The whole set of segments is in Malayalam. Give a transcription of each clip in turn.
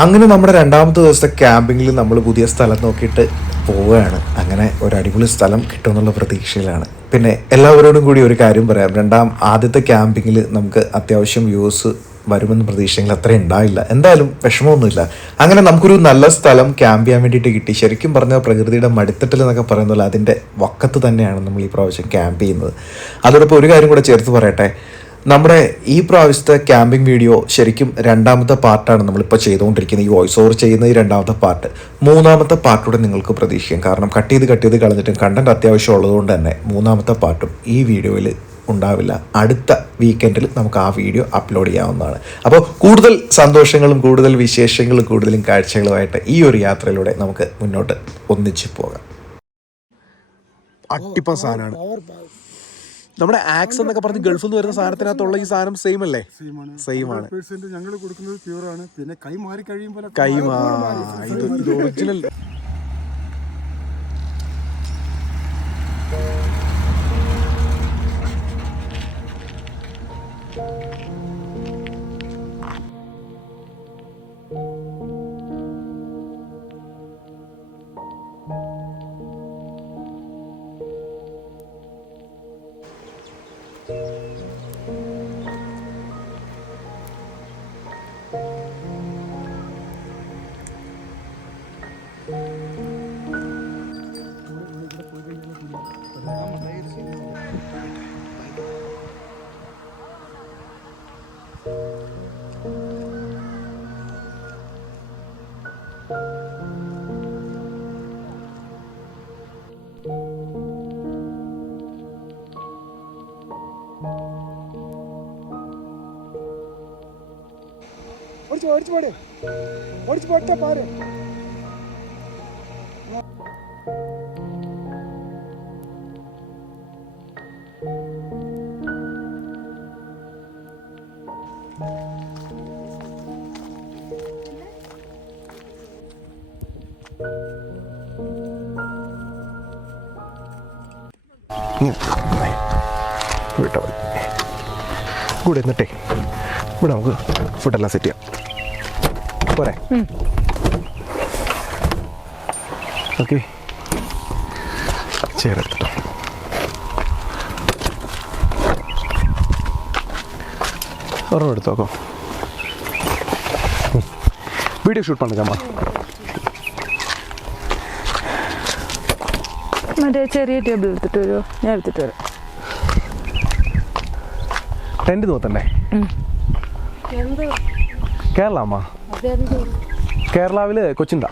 അങ്ങനെ നമ്മുടെ രണ്ടാമത്തെ ദിവസത്തെ ക്യാമ്പിങ്ങിൽ നമ്മൾ പുതിയ സ്ഥലം നോക്കിയിട്ട് പോവുകയാണ്. അങ്ങനെ ഒരു അടിപൊളി സ്ഥലം കിട്ടുമെന്നുള്ള പ്രതീക്ഷയിലാണ്. പിന്നെ എല്ലാവരോടും കൂടി ഒരു കാര്യം പറയാം, ആദ്യത്തെ ക്യാമ്പിങ്ങിൽ നമുക്ക് അത്യാവശ്യം വ്യൂസ് വരുമെന്ന് പ്രതീക്ഷയെങ്കിൽ അത്ര ഉണ്ടായില്ല. എന്തായാലും വിഷമമൊന്നുമില്ല. അങ്ങനെ നമുക്കൊരു നല്ല സ്ഥലം ക്യാമ്പ് ചെയ്യാൻ വേണ്ടിയിട്ട് കിട്ടി. ശരിക്കും പറഞ്ഞാൽ പ്രകൃതിയുടെ മടിത്തട്ടിൽ എന്നൊക്കെ പറയുന്ന പോലെ അതിൻ്റെ വക്കത്ത് തന്നെയാണ് നമ്മൾ ഈ പ്രാവശ്യം ക്യാമ്പ് ചെയ്യുന്നത്. അതോടൊപ്പം ഒരു കാര്യം കൂടെ ചേർത്ത് പറയട്ടെ, നമ്മുടെ ഈ പ്രാവശ്യത്തെ ക്യാമ്പിംഗ് വീഡിയോ ശരിക്കും രണ്ടാമത്തെ പാർട്ടാണ് നമ്മളിപ്പോൾ ചെയ്തുകൊണ്ടിരിക്കുന്നത്. ഈ വോയിസ് ഓവർ ചെയ്യുന്ന ഈ രണ്ടാമത്തെ പാർട്ട്. മൂന്നാമത്തെ പാർട്ടൂടെ നിങ്ങൾക്ക് പ്രതീക്ഷിക്കാം. കാരണം കട്ട് ചെയ്ത് കളഞ്ഞിട്ടും കണ്ടന്റ് അത്യാവശ്യം ഉള്ളതുകൊണ്ട് തന്നെ മൂന്നാമത്തെ പാർട്ടും ഈ വീഡിയോയിൽ ഉണ്ടാവില്ല. അടുത്ത വീക്കെൻഡിൽ നമുക്ക് ആ വീഡിയോ അപ്ലോഡ് ചെയ്യാവുന്നതാണ്. അപ്പോൾ കൂടുതൽ സന്തോഷങ്ങളും കൂടുതൽ വിശേഷങ്ങളും കൂടുതലും കാഴ്ചകളുമായിട്ട് ഈ ഒരു യാത്രയിലൂടെ നമുക്ക് മുന്നോട്ട് ഒന്നിച്ച് പോകാം. അട്ടിപ്പ സാധനമാണ്. നമ്മുടെ ആക്സ് എന്നൊക്കെ പറഞ്ഞ് ഗൾഫിൽ നിന്ന് വരുന്ന സാധനത്തിനകത്തുള്ള ഈ സാധനം സെയിം അല്ലേ? സെയിം ആണ്. ഞങ്ങൾ കൊടുക്കുന്നത് പ്യൂർ ആണ്. പിന്നെ കൈ മാറി കഴിയുമ്പോൾ ഇത് ഒറിജിനൽ. ഓടിച്ചു പോട്ടെ പാര്. കൂടെ എന്നിട്ടേ ഇവിടെ നമുക്ക് ഫുഡെല്ലാം സെറ്റ് ചെയ്യാം. പോരെ? ഓക്കെ, ചെയർ എടുത്തിട്ടോ. ഒരെണ്ണം എടുത്തോക്കോ. Video shoot പണിക്കാമ. മറ്റേ ചെറിയ ടേബിൾ എടുത്തിട്ട് വരുമോ? ഞാൻ എടുത്തിട്ട് വരാം. ടെൻറ്റ് നോത്തണ്ടേ? കേരള അമ്മ, കേരളാവിൽ കൊച്ചിൻ്റെ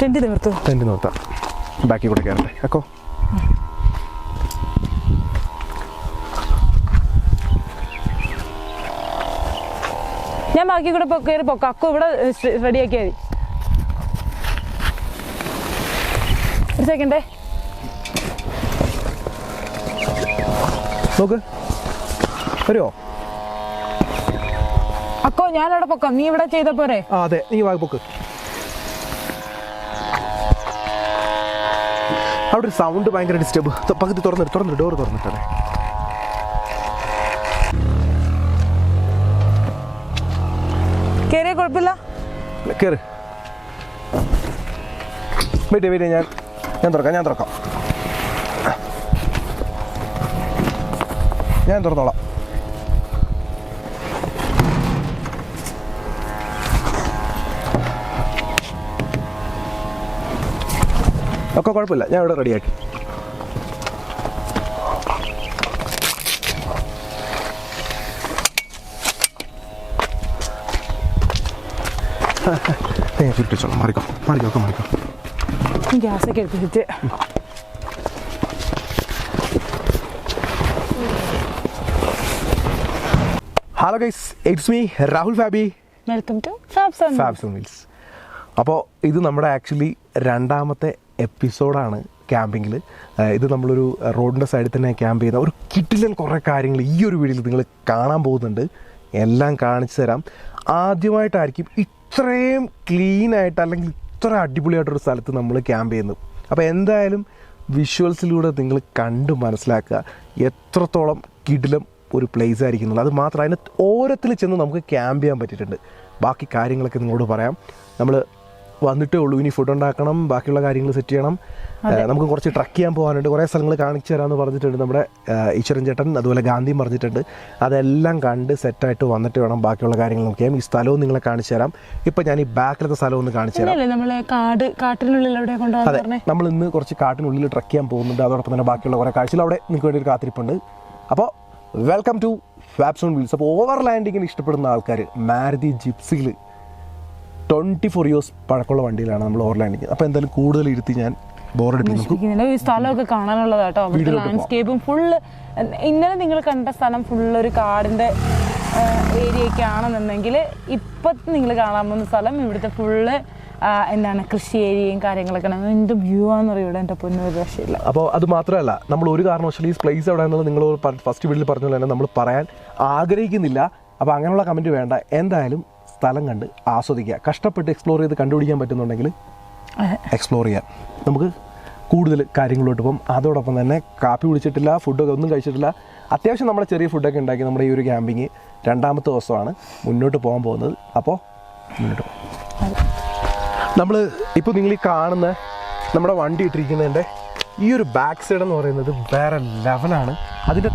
ടെൻറ്റ് നിർത്താം. ബാക്കി കൂടെ കയറട്ടെ അക്കോ. ഞാൻ ബാക്കി കൂടെ കയറി പോക്കാം. അക്കോ ഇവിടെ റെഡിയാക്കിയാൽ മതി. ഒരു സെക്കൻഡേ നോക്ക്, വരുമോ? അക്കോ ഞാനവിടെ പൊക്കാം, നീ ഇവിടെ ചെയ്ത പോരെ? ആ അതെ, നീ പൊക്ക്. അവിടെ ഒരു സൗണ്ട് ഭയങ്കര ഡിസ്റ്റർബ്. പകുതി തുറന്നിട്ട് ഡോർ തുറന്നിട്ടേ. കേറിയ കുഴപ്പമില്ല, കേറ്. വെയിറ്റ് ഞാൻ തുറക്കാം. ഞാൻ തുറന്നോളാം. ഒക്കെ കുഴപ്പമില്ല, ഞാൻ ഇവിടെ റെഡിയാക്കി. ചുരുട്ടിച്ചോളാം. മാറിക്കോ. ഗ്യാസൊക്കെ എടുത്തിട്ട് hello guys, it's me Rahul Fabi. Welcome to Fabs on wheels. അപ്പോൾ ഇത് നമ്മുടെ ആക്ച്വലി രണ്ടാമത്തെ എപ്പിസോഡാണ് ക്യാമ്പിങ്ങിൽ. ഇത് നമ്മളൊരു റോഡിൻ്റെ സൈഡിൽ തന്നെ ക്യാമ്പ് ചെയ്യുന്ന ഒരു കിട്ടിലൻ കുറേ കാര്യങ്ങൾ ഈ ഒരു വീഡിയോയിൽ നിങ്ങൾ കാണാൻ പോകുന്നുണ്ട്. എല്ലാം കാണിച്ചു തരാം. ആദ്യമായിട്ടായിരിക്കും ഇത്രയും ക്ലീനായിട്ട് അല്ലെങ്കിൽ ഇത്ര അടിപൊളിയായിട്ടൊരു സ്ഥലത്ത് നമ്മൾ ക്യാമ്പ് ചെയ്യുന്നത്. അപ്പോൾ എന്തായാലും വിഷ്വൽസിലൂടെ നിങ്ങൾ കണ്ട് മനസ്സിലാക്കുക എത്രത്തോളം കിടിലം ഒരു പ്ലേസ് ആയിരിക്കുന്നുള്ളൂ. അത് മാത്രം അതിന് ഓരത്തിൽ ചെന്ന് നമുക്ക് ക്യാമ്പ് ചെയ്യാൻ പറ്റിയിട്ടുണ്ട്. ബാക്കി കാര്യങ്ങളൊക്കെ നിങ്ങളോട് പറയാം. നമ്മൾ വന്നിട്ടേ ഉള്ളൂ. ഇനി ഫുഡ് ഉണ്ടാക്കണം, ബാക്കിയുള്ള കാര്യങ്ങൾ സെറ്റ് ചെയ്യണം. നമുക്ക് കുറച്ച് ട്രക്ക് ചെയ്യാൻ പോകാനുണ്ട്. കുറേ സ്ഥലങ്ങൾ കാണിച്ചു തരാമെന്ന് പറഞ്ഞിട്ടുണ്ട് നമ്മുടെ ഈശ്വരൻ ചേട്ടൻ, അതുപോലെ ഗാന്ധിയും പറഞ്ഞിട്ടുണ്ട്. അതെല്ലാം കണ്ട് സെറ്റായിട്ട് വന്നിട്ട് വേണം ബാക്കിയുള്ള കാര്യങ്ങൾ നോക്കിയാൽ. ഈ സ്ഥലവും നിങ്ങളെ കാണിച്ചു തരാം. ഇപ്പം ഞാൻ ഈ ബാക്കിലത്തെ സ്ഥലം ഒന്ന് കാണിച്ചു തരാം. അതെ, നമ്മൾ ഇന്ന് കുറച്ച് കാട്ടിനുള്ളിൽ ട്രക്ക് ചെയ്യാൻ പോകുന്നുണ്ട്. അതോടൊപ്പം തന്നെ ബാക്കിയുള്ള കുറേ കാഴ്ചകൾ അവിടെ നിങ്ങൾക്ക് വേണ്ടി ഒരു കാത്തിരിപ്പുണ്ട്. അപ്പോൾ welcome to Fabs on wheels. അപ്പോൾ ഓവർ ലാൻഡിങ്ങിന് ഇഷ്ടപ്പെടുന്ന ആൾക്കാർ മാരുതി ജിപ്സിയിൽ 24 years പഴക്കമുള്ള വണ്ടിയിലാണ് നമ്മൾ ഓവർ ലാൻഡിങ്. അപ്പോൾ എന്തായാലും കൂടുതൽ ഇരുത്തി ഞാൻ ബോറടിപ്പിക്കുന്നു. ഈ സ്ഥലമൊക്കെ കാണാനുള്ളതാട്ടോ. ലാൻഡ്സ്കേപ്പും ഫുള്ള് ഇന്നലെ നിങ്ങൾ കണ്ട സ്ഥലം ഫുള്ള് ഒരു കാടിൻ്റെ ഏരിയയൊക്കെ ആണെന്നുണ്ടെങ്കിൽ ഇപ്പം നിങ്ങൾ കാണാൻ പോകുന്ന സ്ഥലം ഇവിടുത്തെ ഫുള്ള് എന്താണ് കൃഷി ഏരിയയും കാര്യങ്ങളൊക്കെ എന്ത് വ്യൂ ആണെന്ന് അറിയാം ഇവിടെ. എൻ്റെ പൊന്നും ഒരു രക്ഷയില്ല. അപ്പോൾ അത് മാത്രമല്ല, നമ്മൾ ഒരു കാരണവശാലും ഈ പ്ലേസ് എവിടെയാണെന്നുള്ളത് നിങ്ങൾ ഫസ്റ്റ് വീഡിയോയിൽ പറഞ്ഞ പോലെ തന്നെ നമ്മൾ പറയാൻ ആഗ്രഹിക്കുന്നില്ല. അപ്പോൾ അങ്ങനെയുള്ള കമൻറ്റ് വേണ്ട. എന്തായാലും സ്ഥലം കണ്ട് ആസ്വദിക്കുക. കഷ്ടപ്പെട്ട് എക്സ്പ്ലോർ ചെയ്ത് കണ്ടുപിടിക്കാൻ പറ്റുന്നുണ്ടെങ്കിൽ എക്സ്പ്ലോർ ചെയ്യാം. നമുക്ക് കൂടുതൽ കാര്യങ്ങളിലോട്ട് പോകും. അതോടൊപ്പം തന്നെ കാപ്പി കുടിച്ചിട്ടില്ല, ഫുഡൊക്കെ ഒന്നും കഴിച്ചിട്ടില്ല. അത്യാവശ്യം നമ്മുടെ ചെറിയ ഫുഡൊക്കെ ഉണ്ടാക്കി നമ്മുടെ ഈ ഒരു ക്യാമ്പിങ് 2ാമത്തെ ദിവസമാണ് മുന്നോട്ട് പോകാൻ പോകുന്നത്. അപ്പോൾ മുന്നോട്ട് പോകും. നമ്മൾ ഇപ്പോൾ നിങ്ങൾ ഈ കാണുന്ന നമ്മുടെ വണ്ടി ഇട്ടിരിക്കുന്നതിൻ്റെ ഈ ഒരു ബാക്ക് സൈഡ് എന്ന് പറയുന്നത് വേറെ ലെവലാണ്. അതിൻ്റെ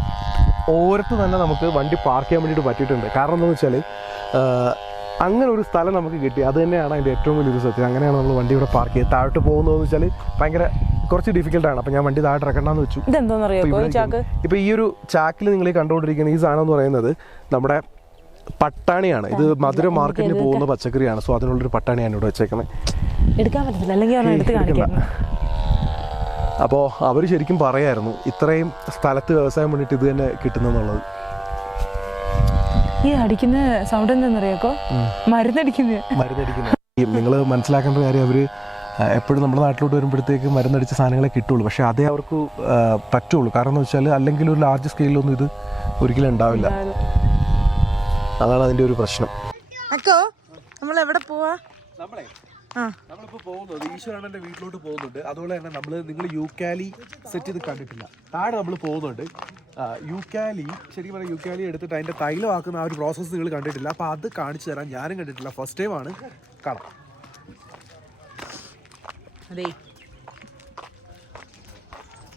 ഓരത്ത് തന്നെ നമുക്ക് വണ്ടി പാർക്ക് ചെയ്യാൻ വേണ്ടിയിട്ട് പറ്റിയിട്ടുണ്ട്. കാരണം എന്താണെന്ന് വെച്ചാൽ അങ്ങനെ ഒരു സ്ഥലം നമുക്ക് കിട്ടി. അത് തന്നെയാണ് അതിൻ്റെ ഏറ്റവും വലിയൊരു സത്യം. അങ്ങനെയാണ് നമ്മൾ വണ്ടി ഇവിടെ പാർക്ക് ചെയ്ത് താഴോട്ട് പോകുന്നതെന്ന് വെച്ചാൽ ഭയങ്കര കുറച്ച് ഡിഫിക്കൽട്ടാണ്. അപ്പോൾ ഞാൻ വണ്ടി താഴെ ഇറക്കണ്ടെന്ന് വെച്ചു. ഇപ്പോൾ ഈ ഒരു ചാക്കിൽ നിങ്ങൾ കണ്ടുകൊണ്ടിരിക്കുന്ന ഈ സാധനം എന്ന് പറയുന്നത് നമ്മുടെ പട്ടാണിയാണ്. ഇത് മധുര മാർക്കറ്റിൽ പോകുന്ന പച്ചക്കറിയാണ്. സോ അതിനുള്ളൊരു പട്ടാണിയാണ് ഇവിടെ വെച്ചേക്കുന്നത്. എടുക്കാൻ പറ്റത്തില്ല, അല്ലെങ്കിൽ അപ്പോൾ അവർ ശരിക്കും പറയായിരുന്നു ഇത്രയും സ്ഥലത്ത് വ്യവസായം വേണ്ടിയിട്ട് ഇത് തന്നെ കിട്ടുന്നെന്നുള്ളത്. ഈ അടിക്കുന്ന സൗണ്ട് എന്താണെന്നറിയാക്കോ? മരുന്നടിക്കുന്നത്. നിങ്ങൾ മനസ്സിലാക്കേണ്ട കാര്യം, അവർ എപ്പോഴും നമ്മുടെ നാട്ടിലോട്ട് വരുമ്പോഴത്തേക്ക് മരുന്നടിച്ച സാധനങ്ങളെ കിട്ടുള്ളൂ. പക്ഷേ അതേ അവർക്ക് പറ്റുള്ളൂ. കാരണം എന്ന് വെച്ചാൽ അല്ലെങ്കിൽ ഒരു ലാർജ് സ്കെയിലൊന്നും ഇത് ഒരിക്കലും ഉണ്ടാവില്ല. അതാണ് അതിൻ്റെ ഒരു പ്രശ്നം. അക്കോ നമ്മൾ എവിടെ പോവാ? നമ്മളിപ്പോൾ പോകുന്നത് ഈശ്വരണ്ണൻ്റെ വീട്ടിലോട്ട് പോകുന്നുണ്ട്. അതുപോലെ തന്നെ നിങ്ങൾ യൂക്കാലി സെറ്റ് ചെയ്ത് കണ്ടിട്ടില്ല. താഴെ നമ്മൾ പോകുന്നുണ്ട്. യൂക്കാലി ശരിക്കും പറഞ്ഞാൽ യൂക്കാലി എടുത്തിട്ട് അതിൻ്റെ തൈലമാക്കുന്ന ആ ഒരു പ്രോസസ്സ് നിങ്ങൾ കണ്ടിട്ടില്ല. അപ്പോൾ അത് കാണിച്ചു തരാൻ ഞാനും കണ്ടിട്ടില്ല. ഫസ്റ്റ് ടൈമാണ് കാണാം. അതെ,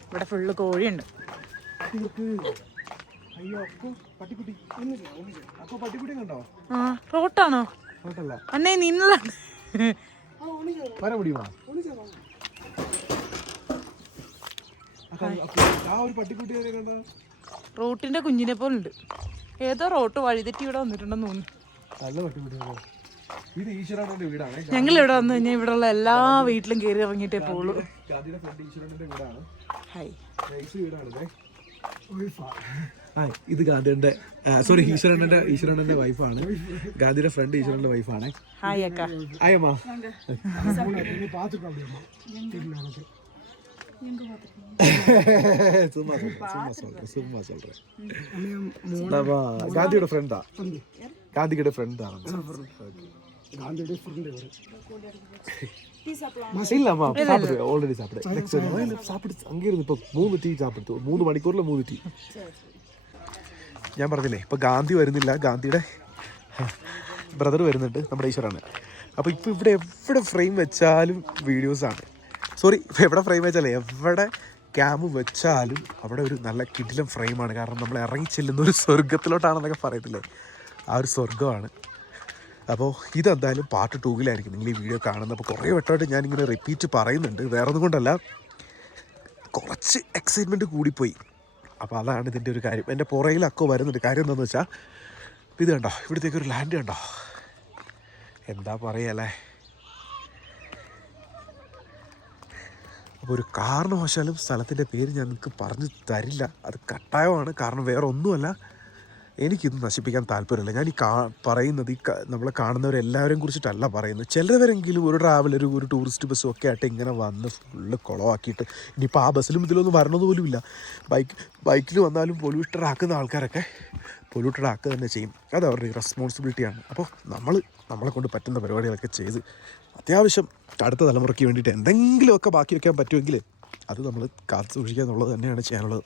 ഇവിടെ ഫുള്ള് കോഴിയുണ്ട്. റോട്ടാണോ? അന്നേ നിന്നതാണ്. റോട്ടിന്റെ കുഞ്ഞിനെ പോലുണ്ട്. ഏതോ റോട്ട് വഴിതെറ്റി ഇവിടെ വന്നിട്ടുണ്ടെന്ന് തോന്നുന്നു. ഞങ്ങൾ ഇവിടെ വന്നു കഴിഞ്ഞാൽ ഇവിടെ ഉള്ള എല്ലാ വീട്ടിലും കയറി ഇറങ്ങിയിട്ടേ പോളൂ. ഇത് ഗാന്ധിയുടെ ഈശ്വരണ്ണന്റെ വൈഫാണ്. ഗാന്ധിയുടെ ഫ്രണ്ട് ഈശ്വരന്റെ വൈഫാണ്. ഹായ് അക്ക. ഹായ് അമ്മ. ഗാന്ധിയുടെ ഫ്രണ്ടാ. ഗാന്ധിയുടെ ഫ്രണ്ടാണ്. இல்லம்மா சாப்பிடு ஆல்ரெடி சாப்பிடு நெக்ஸ்ட் சாப்பிடு அங்கே இருந்து இப்போ 3 ടീ சாப்பிடுது 3 മണിക്കൂറിൽ 3 ടീ. ഞാൻ പറഞ്ഞില്ലേ ഇപ്പോൾ ഗാന്ധി വരുന്നില്ല, ഗാന്ധിയുടെ ബ്രദർ വരുന്നുണ്ട്, നമ്മുടെ ഈശ്വരാണ്. അപ്പോൾ ഇപ്പോൾ എവിടെ ഫ്രെയിം വെച്ചാലും വീഡിയോസാണ്. സോറി, ഇപ്പോൾ എവിടെ ഫ്രെയിം വെച്ചാലേ എവിടെ ക്യാമ് വെച്ചാലും അവിടെ ഒരു നല്ല കിടിലം ഫ്രെയിമാണ്. കാരണം നമ്മൾ ഇറങ്ങി ചെല്ലുന്ന ഒരു സ്വർഗത്തിലോട്ടാണെന്നൊക്കെ പറയത്തില്ലേ, ആ ഒരു സ്വർഗമാണ്. അപ്പോൾ ഇതെന്തായാലും പാർട്ട് 2-ലായിരിക്കും നിങ്ങൾ ഈ വീഡിയോ കാണുന്നത്. അപ്പോൾ കുറേ വട്ടമായിട്ട് ഞാനിങ്ങനെ റിപ്പീറ്റ് പറയുന്നുണ്ട്. വേറെ ഒന്നും കൊണ്ടല്ല, കുറച്ച് എക്സൈറ്റ്മെൻറ്റ് കൂടിപ്പോയി. അപ്പോൾ അതാണ് ഇതിൻ്റെ ഒരു കാര്യം. എൻ്റെ പുറയിൽ അക്കോ വരുന്നുണ്ട്. കാര്യം എന്താണെന്ന് വെച്ചാൽ ഇത് കണ്ടോ, ഇവിടത്തേക്കൊരു ലാൻഡ് കണ്ടോ, എന്താ പറയുകയല്ലേ. അപ്പോൾ ഒരു കാരണവശാലും സ്ഥലത്തിൻ്റെ പേര് ഞാൻ നിങ്ങൾക്ക് പറഞ്ഞു തരില്ല. അത് കട്ടായമാണ്. കാരണം വേറെ ഒന്നുമല്ല, എനിക്കിത് നശിപ്പിക്കാൻ താല്പര്യമില്ല. ഞാൻ ഈ പറയുന്നത് നമ്മളെ കാണുന്നവരെല്ലാവരെയും കുറിച്ചിട്ടല്ല പറയുന്നത്. ചിലവരെങ്കിലും ഒരു ട്രാവലർ, ഒരു ടൂറിസ്റ്റ് ബസ്സും ഒക്കെ ആയിട്ട് ഇങ്ങനെ വന്ന് ഫുള്ള് കുളമാക്കിയിട്ട് ഇനിയിപ്പോൾ ആ ബസ്സിലും ഇതിലൊന്നും വരണമെന്ന് പോലുമില്ല. ബൈക്കിൽ വന്നാലും പൊല്യൂട്ടഡ് ആക്കുന്ന ആൾക്കാരൊക്കെ പൊല്യൂട്ടഡ് ആക്കുക തന്നെ ചെയ്യും. അത് അവരുടെ റെസ്പോൺസിബിലിറ്റിയാണ്. അപ്പോൾ നമ്മളെ കൊണ്ട് പറ്റുന്ന പരിപാടികളൊക്കെ ചെയ്ത് അത്യാവശ്യം അടുത്ത തലമുറയ്ക്ക് വേണ്ടിയിട്ട് എന്തെങ്കിലുമൊക്കെ ബാക്കി വയ്ക്കാൻ പറ്റുമെങ്കിൽ അത് നമ്മൾ കാത്തു സൂക്ഷിക്കുക എന്നുള്ളത് തന്നെയാണ് ചെയ്യാനുള്ളത്.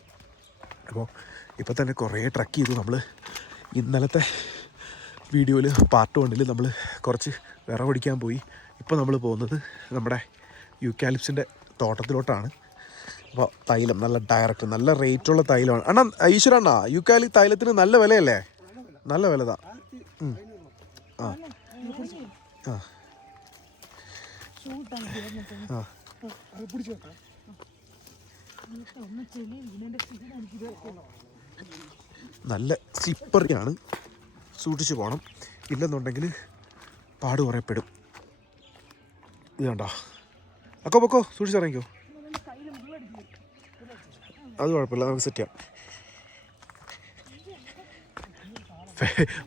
അപ്പോൾ ഇപ്പോൾ തന്നെ കുറേ ട്രക്ക് ചെയ്തു നമ്മൾ. ഇന്നലത്തെ വീഡിയോയിൽ പാർട്ട് 1 നമ്മൾ കുറച്ച് വിറകൊടിക്കാൻ പോയി. ഇപ്പോൾ നമ്മൾ പോകുന്നത് നമ്മുടെ യൂക്കാലിപ്സിൻ്റെ തോട്ടത്തിലോട്ടാണ്. അപ്പോൾ തൈലം നല്ല ഡയറക്റ്റ് നല്ല റേറ്റുള്ള തൈലമാണ്. അണ്ണാ ഈശ്വരണ്ണ, യൂക്കാലി തൈലത്തിന് നല്ല വിലയല്ലേ? നല്ല വിലതാ. ആ ആ ആ നല്ല സ്ലിപ്പറിയാണ്, സൂക്ഷിച്ച് പോകണം, ഇല്ലെന്നുണ്ടെങ്കിൽ പാട് കുറയപ്പെടും. ഇത് കണ്ടോ? അക്കോ പൊക്കോ, സൂക്ഷിച്ചിറങ്ങിക്കോ. അത് കുഴപ്പമില്ല, നമുക്ക് സെറ്റ് ചെയ്യാം.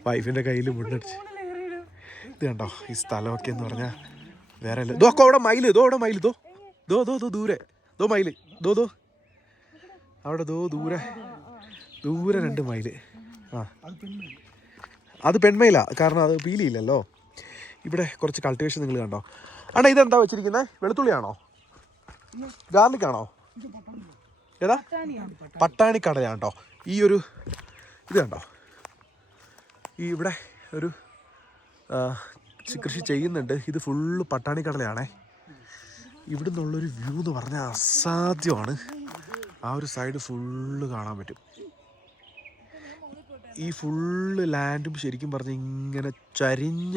വൈഫിൻ്റെ കയ്യിൽ മുണ്ടടിച്ച്. ഇത് കണ്ടോ ഈ സ്ഥലമൊക്കെ എന്ന് പറഞ്ഞാൽ വേറെ അല്ല. ഇതോ അവിടെ മയിൽ, അവിടെ മയിൽ, ദൂരെ മയിൽ, അവിടെ ദൂരെ 2 മൈൽ. ആ അത് പെൺമയിലാ, കാരണം അത് പീലിയില്ലല്ലോ. ഇവിടെ കുറച്ച് കൾട്ടിവേഷൻ നിങ്ങൾ കണ്ടോ? അണ്ണാ ഇതെന്താ വെച്ചിരിക്കുന്നത്? വെളുത്തുള്ളിയാണോ, ഗാർലിക്കാണോ, ഏതാ? പട്ടാണിക്കടലാണ് കേട്ടോ. ഈ ഒരു ഇത് കണ്ടോ, ഈ ഇവിടെ ഒരു കൃഷി ചെയ്യുന്നുണ്ട്. ഇത് ഫുള്ള് പട്ടാണിക്കടലയാണേ. ഇവിടെ നിന്നുള്ളൊരു വ്യൂ എന്ന് പറഞ്ഞാൽ അസാധ്യമാണ്. ആ ഒരു സൈഡ് ഫുള്ള് കാണാൻ പറ്റും. ഈ ഫുള്ള് ലാൻഡും ശരിക്കും പറഞ്ഞാൽ ഇങ്ങനെ ചരിഞ്ഞ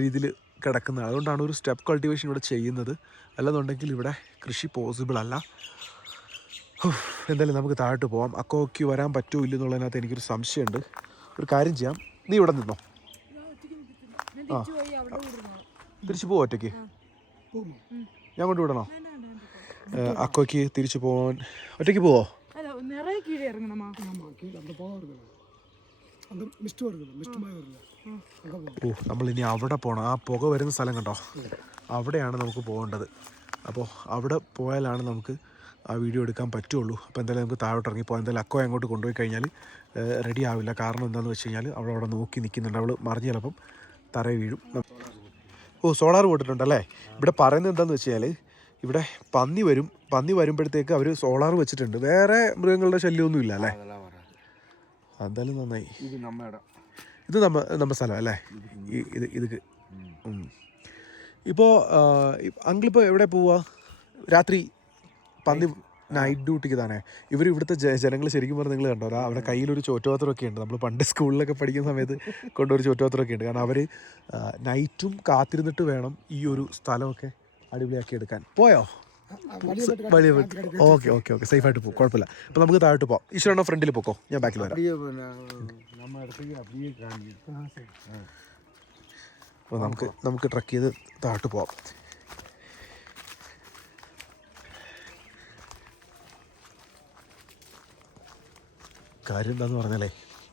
രീതിയിൽ കിടക്കുന്നതാണ്. അതുകൊണ്ടാണ് ഒരു സ്റ്റെപ്പ് കൾട്ടിവേഷൻ ഇവിടെ ചെയ്യുന്നത്. അല്ലെന്നുണ്ടെങ്കിൽ ഇവിടെ കൃഷി പോസിബിൾ അല്ല. എന്തായാലും നമുക്ക് താഴോട്ട് പോവാം. അക്കോക്ക് വരാൻ പറ്റുമോ ഇല്ലെന്നുള്ളതിനകത്ത് എനിക്കൊരു സംശയമുണ്ട്. ഒരു കാര്യം ചെയ്യാം, നീ ഇവിടെ നിന്നോ. ആ തിരിച്ചു പോവോ? ഒറ്റയ്ക്ക് ഞാൻ കൊണ്ടുവിടണോ? അക്കോയ്ക്ക് തിരിച്ചു പോവാൻ ഒറ്റയ്ക്ക് പോവോ? ഓ, നമ്മളിനി അവിടെ പോകണം. ആ പുക വരുന്ന സ്ഥലം കണ്ടോ, അവിടെയാണ് നമുക്ക് പോകേണ്ടത്. അപ്പോൾ അവിടെ പോയാലാണ് നമുക്ക് ആ വീഡിയോ എടുക്കാൻ പറ്റുള്ളൂ. അപ്പോൾ എന്തായാലും നമുക്ക് താഴോട്ട് ഇറങ്ങിപ്പോകാം. എന്തായാലും അക്കോ അങ്ങോട്ട് കൊണ്ടുപോയി കഴിഞ്ഞാൽ റെഡി ആവില്ല. കാരണം എന്താണെന്ന് വെച്ച് കഴിഞ്ഞാൽ അവിടെ നോക്കി നിൽക്കുന്നുണ്ട്. അവൾ മറിഞ്ഞ് ചിലപ്പം തറയിൽ വീഴും. ഓ, സോളാർ പോയിട്ടുണ്ടല്ലേ. ഇവിടെ പറയുന്നത് എന്താണെന്ന് വെച്ച് കഴിഞ്ഞാൽ ഇവിടെ പന്നി വരുമ്പോഴത്തേക്ക് അവർ സോളാർ വെച്ചിട്ടുണ്ട്. വേറെ മൃഗങ്ങളുടെ ശല്യമൊന്നും ഇല്ല അല്ലേ? എന്തായാലും നന്നായി. ഇത് നമ്മുടെ സ്ഥലം അല്ലേ? ഇത് ഇപ്പോൾ അങ്കിളിപ്പോൾ എവിടെ പോവാ? രാത്രി പന്നി നൈറ്റ് ഡ്യൂട്ടിക്ക് തന്നെ. ഇവിടുത്തെ ജനങ്ങൾ ശരിക്കും പറഞ്ഞാൽ നിങ്ങൾ കണ്ടോ, അവരുടെ കയ്യിലൊരു ചോറ്റുപാത്രമൊക്കെ ഉണ്ട്. നമ്മൾ പണ്ട് സ്കൂളിലൊക്കെ പഠിക്കുന്ന സമയത്ത് കൊണ്ടൊരു ചോറ്റുപാത്രമൊക്കെ ഉണ്ട്. കാരണം അവർ നൈറ്റും കാത്തിരുന്നിട്ട് വേണം ഈ ഒരു സ്ഥലമൊക്കെ അടിപൊളിയാക്കി എടുക്കാൻ. പോയോ? ഓക്കെ സേഫായിട്ട് പോകും, കുഴപ്പമില്ല. അപ്പോൾ നമുക്ക് താഴോട്ട് പോകാം. ഈശ്വരണ്ണ ഫ്രണ്ടിൽ പോക്കോ, ഞാൻ ബാക്കിൽ വരാം. അപ്പോൾ നമുക്ക് ട്രക്ക് ചെയ്ത് താഴോട്ട് പോവാം. കാര്യം എന്താണെന്ന് പറഞ്ഞാലേ,